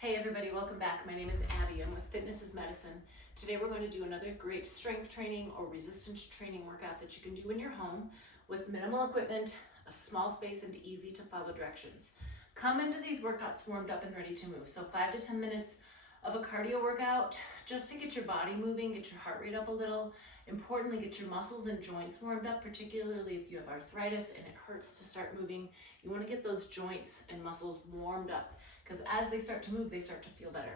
Hey everybody, welcome back. My name is Abby. I'm with Fitness is Medicine. Today we're going to do another great strength training or resistance training workout that you can do in your home with minimal equipment, a small space, and easy to follow directions. Come into these workouts warmed up and ready to move. So 5 to 10 minutes of a cardio workout just to get your body moving, get your heart rate up a little. Importantly, get your muscles and joints warmed up, particularly if you have arthritis and it hurts to start moving. You want to get those joints and muscles warmed up, because as they start to move, they start to feel better.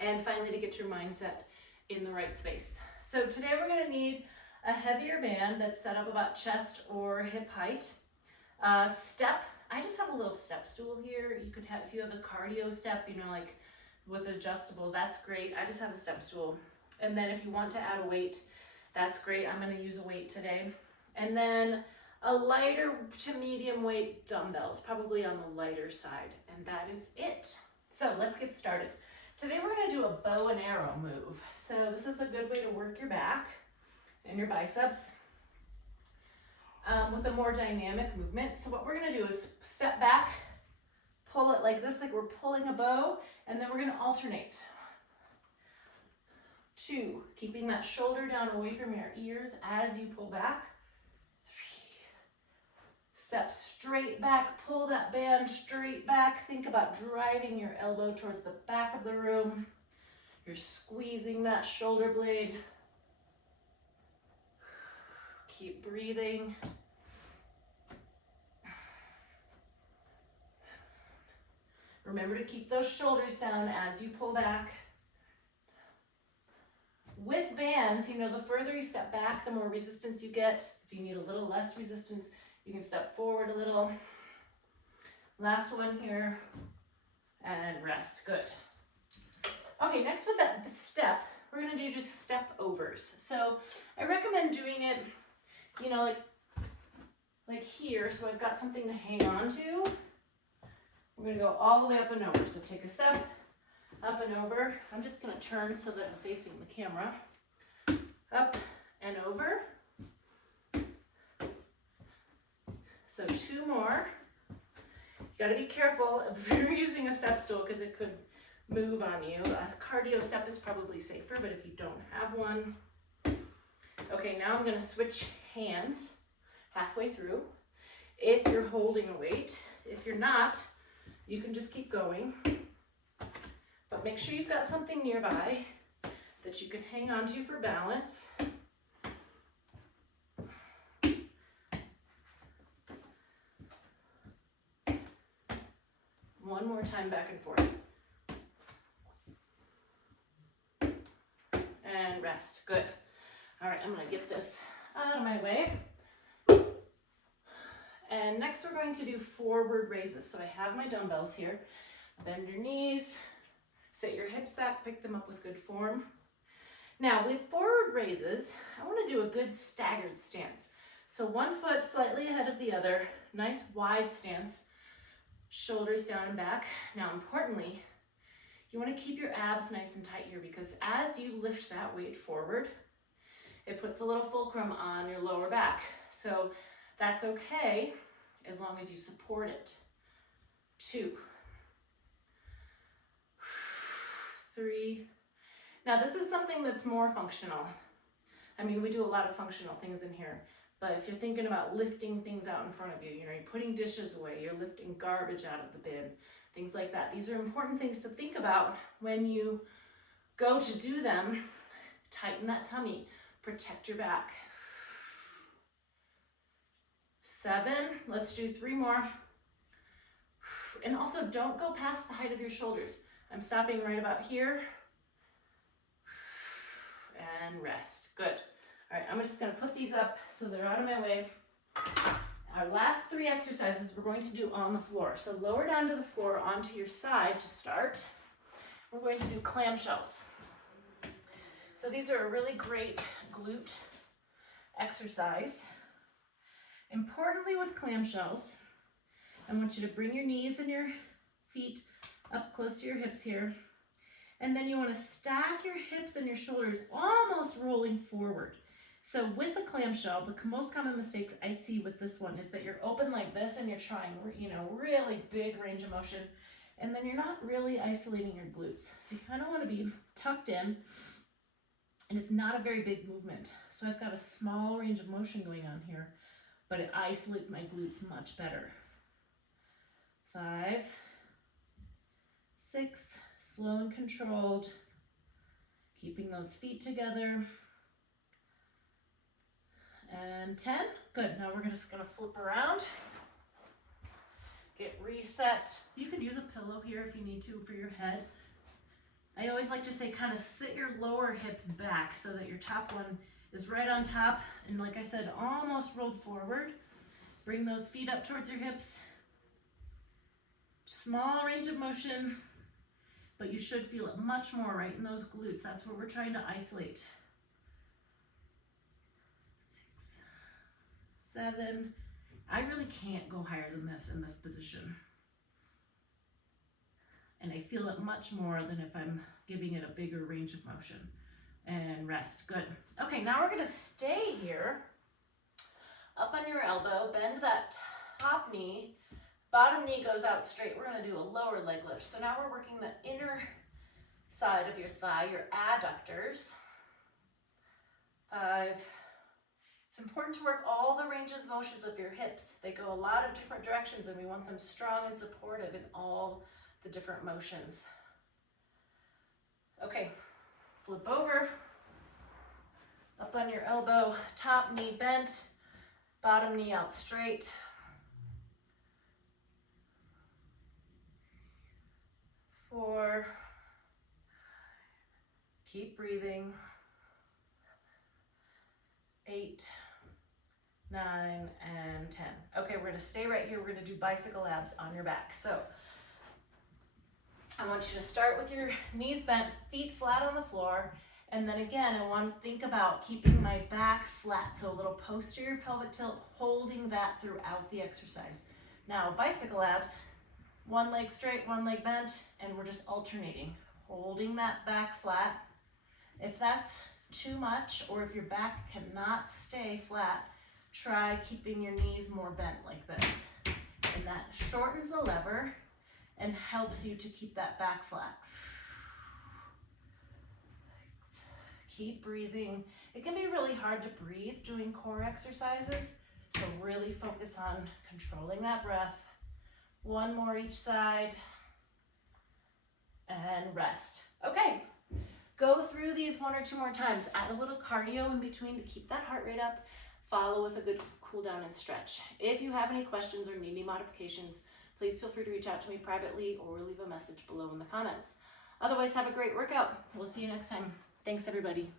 And finally, to get your mindset in the right space. So today we're going to need a heavier band that's set up about chest or hip height. Step, I just have a little step stool here. You could have, if you have a cardio step, like with adjustable, that's great. I just have a step stool. And then if you want to add a weight, that's great. I'm going to use a weight today. And then a lighter to medium weight dumbbells, probably on the lighter side. And that is it. So let's get started. Today we're going to do a bow and arrow move. So this is a good way to work your back and your biceps with a more dynamic movement. So what we're going to do is step back, pull it like this, like we're pulling a bow, and then we're going to alternate. 2, keeping that shoulder down away from your ears as you pull back. 3, step straight back, pull that band straight back. Think about driving your elbow towards the back of the room. You're squeezing that shoulder blade. Keep breathing. Remember to keep those shoulders down as you pull back. With bands, the further you step back, the more resistance you get. If you need a little less resistance, you can step forward a little. Last one here, and rest, good. Okay, next with that step, we're gonna do just step overs. So I recommend doing it, like here, so I've got something to hang on to. We're gonna go all the way up and over. So take a step, up and over. I'm just gonna turn so that I'm facing the camera. Up and over. So 2 more. You gotta be careful if you're using a step stool because it could move on you. A cardio step is probably safer, but if you don't have one. Okay, now I'm gonna switch hands halfway through. If you're holding a weight, if you're not, you can just keep going. But make sure you've got something nearby that you can hang on to for balance. One more time back and forth. And rest, good. All right, I'm gonna get this out of my way. And next we're going to do forward raises. So I have my dumbbells here. Bend your knees, sit your hips back, pick them up with good form. Now with forward raises, I want to do a good staggered stance. So one foot slightly ahead of the other, nice wide stance, shoulders down and back. Now importantly, you want to keep your abs nice and tight here because as you lift that weight forward, it puts a little fulcrum on your lower back. So that's okay as long as you support it. 2, 3. Now this is something that's more functional. I mean, we do a lot of functional things in here, but if you're thinking about lifting things out in front of you, you're putting dishes away, you're lifting garbage out of the bin, things like that. These are important things to think about when you go to do them. Tighten that tummy, protect your back. 7, let's do 3 more. And also don't go past the height of your shoulders. I'm stopping right about here. And rest, good. All right, I'm just gonna put these up so they're out of my way. Our last 3 exercises we're going to do on the floor. So lower down to the floor onto your side to start. We're going to do clamshells. So these are a really great glute exercise. Importantly with clamshells, I want you to bring your knees and your feet up close to your hips here. And then you want to stack your hips and your shoulders almost rolling forward. So with a clamshell, the most common mistakes I see with this one is that you're open like this and you're trying, really big range of motion And then you're not really isolating your glutes. So you kind of want to be tucked in, and it's not a very big movement. So I've got a small range of motion going on here, but it isolates my glutes much better. 5, 6, slow and controlled, keeping those feet together. And 10, good. Now we're just gonna flip around, get reset. You could use a pillow here if you need to for your head. I always like to say kind of sit your lower hips back so that your top one is right on top, and like I said, almost rolled forward. Bring those feet up towards your hips. Small range of motion, but you should feel it much more right in those glutes. That's what we're trying to isolate. 6, 7. I really can't go higher than this in this position. And I feel it much more than if I'm giving it a bigger range of motion. And rest, good. Okay, now we're gonna stay here. Up on your elbow, bend that top knee, bottom knee goes out straight. We're gonna do a lower leg lift. So now we're working the inner side of your thigh, your adductors. 5. It's important to work all the ranges of motions of your hips. They go a lot of different directions, and we want them strong and supportive in all the different motions. Okay, flip over, up on your elbow, top knee bent, bottom knee out straight. 4, keep breathing. 8, 9, and 10. Okay, we're gonna stay right here. We're gonna do bicycle abs on your back. So I want you to start with your knees bent, feet flat on the floor. And then again, I want to think about keeping my back flat. So a little posterior pelvic tilt, holding that throughout the exercise. Now, bicycle abs, one leg straight, one leg bent, and we're just alternating, holding that back flat. If that's too much, or if your back cannot stay flat, try keeping your knees more bent like this. And that shortens the lever and helps you to keep that back flat. Keep breathing. It can be really hard to breathe doing core exercises, so really focus on controlling that breath. One more each side, and rest. Okay, go through these 1 or 2 more times. Add a little cardio in between to keep that heart rate up. Follow with a good cool down and stretch. If you have any questions or need any modifications, please feel free to reach out to me privately or leave a message below in the comments. Otherwise, have a great workout. We'll see you next time. Thanks, everybody.